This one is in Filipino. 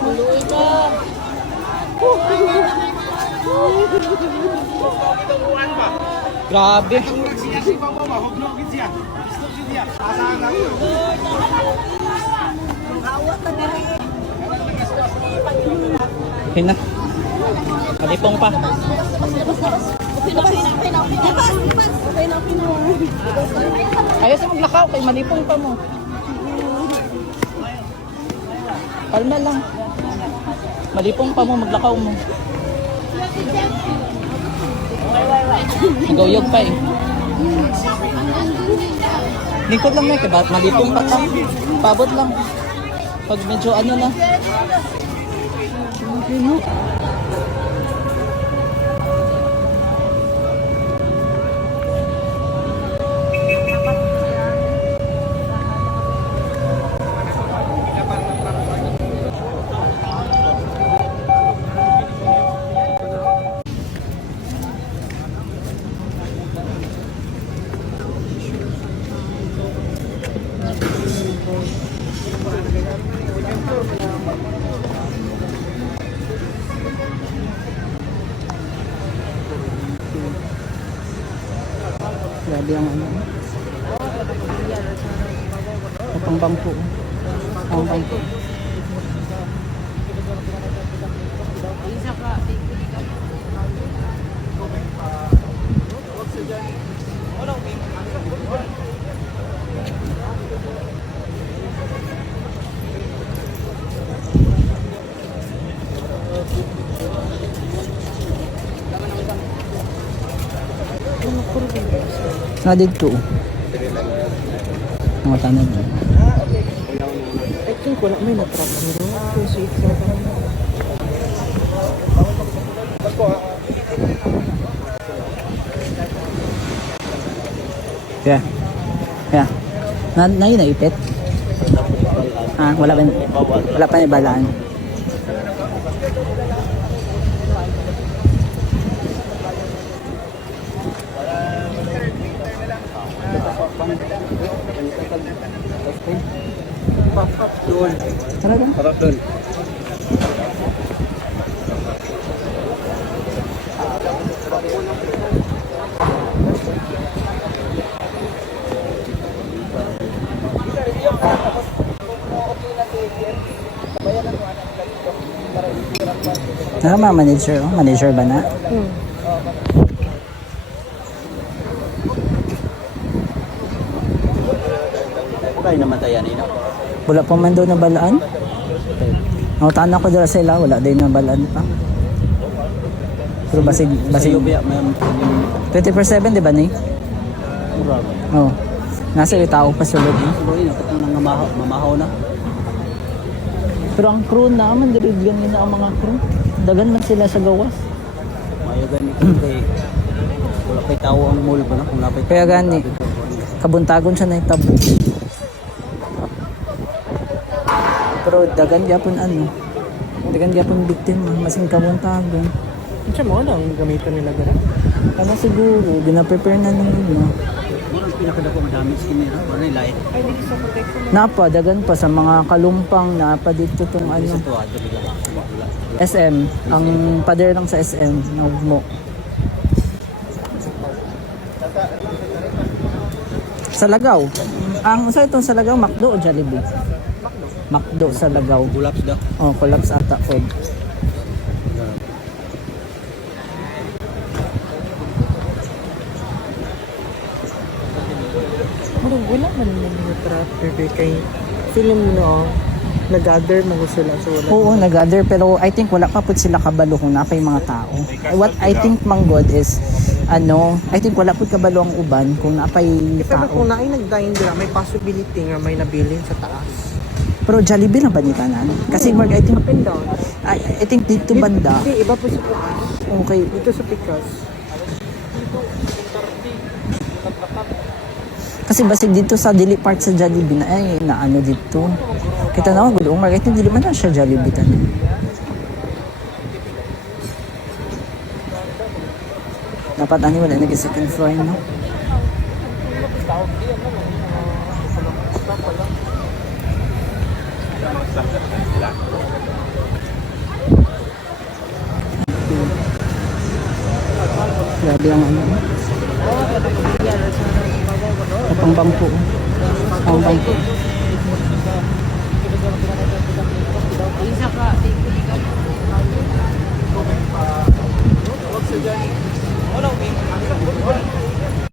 Luloy ka. Grabe. Hina. Malipong pa. Ayos maglakaw kay malipong pa mo. Kalma lang. Malipong pa mo maglakaw mo. Nagawiyog pa eh. Lingkod lang na eh, ba't malipong pa lang. Pabot lang. Pag medyo ano na. Grabe ang ano. Pang bangko. Pang bangko. Na dito. Mga tanan. I think wala may na-trap mo. Kasi ito. Yeah. Yeah. Na yun naipit? Ah, wala pa ibalaan. Talaga? Harap doon. Manager, oh. Manager ba na? Wala yung namatayan ina. Wala pa man daw na balaan? Nautaan ako dala sila, wala din na balaan pa. Pero basig Sa Yubia, may 24/7 di ba ni? murag. Oh. Nasa tao pa sulod eh. Pero ina, katong nang mamahaw na. Pero ang crew naman, dili ganina ang mga crew. Dagan man sila sa gawas. Mayo gani kay wala kay tao ang mall ba na kung napay. Kaya gani, kabuntagon siya na itabo. Pero dagan gyapon ano. Dagan gyapon biktima, masing kabuntagon. Siya mo lang gamitan nila gano'n. Ano siguro, gina-prepare na nila. Mura ang pinakadako madami skin nila, wala ni lain. Ay, dito sa protection. Napa, dagan pa sa mga kalumpang, napa dito tong ano. Sa to adto nila. SM, ang pader lang sa SM, mo. Sa Lagaw. Ang sa itong sa Lagaw, Macdo o Jollibee? Macdo sa Lagaw. Gulaps daw. Oh, collapse ata po. Wala man yung trap. Kay film no, nag-gather mo sila. So wala. Oo, nag-gather pero I think wala pa po sila kabalo kung napay mga tao. What I think manggod is ano, I think wala po kabalo ang uban kung napay Pero tao. kung naay nag-dine dira, may possibility nga may nabilin sa taas. Pero Jollibee lang ba ni tanan? Kasi Mark, I think Up and down. I think dito banda. Hindi, iba po sa Pikas. Okay. Dito sa Pikas. Kasi basig dito sa dili part sa Jollibee na ay naano dito. Kita na good Mark, I think dili man na siya Jollibee tanan. Dapat ani wala nag second floor no. Grabe ang ano. Pang bangko. Pang bangko.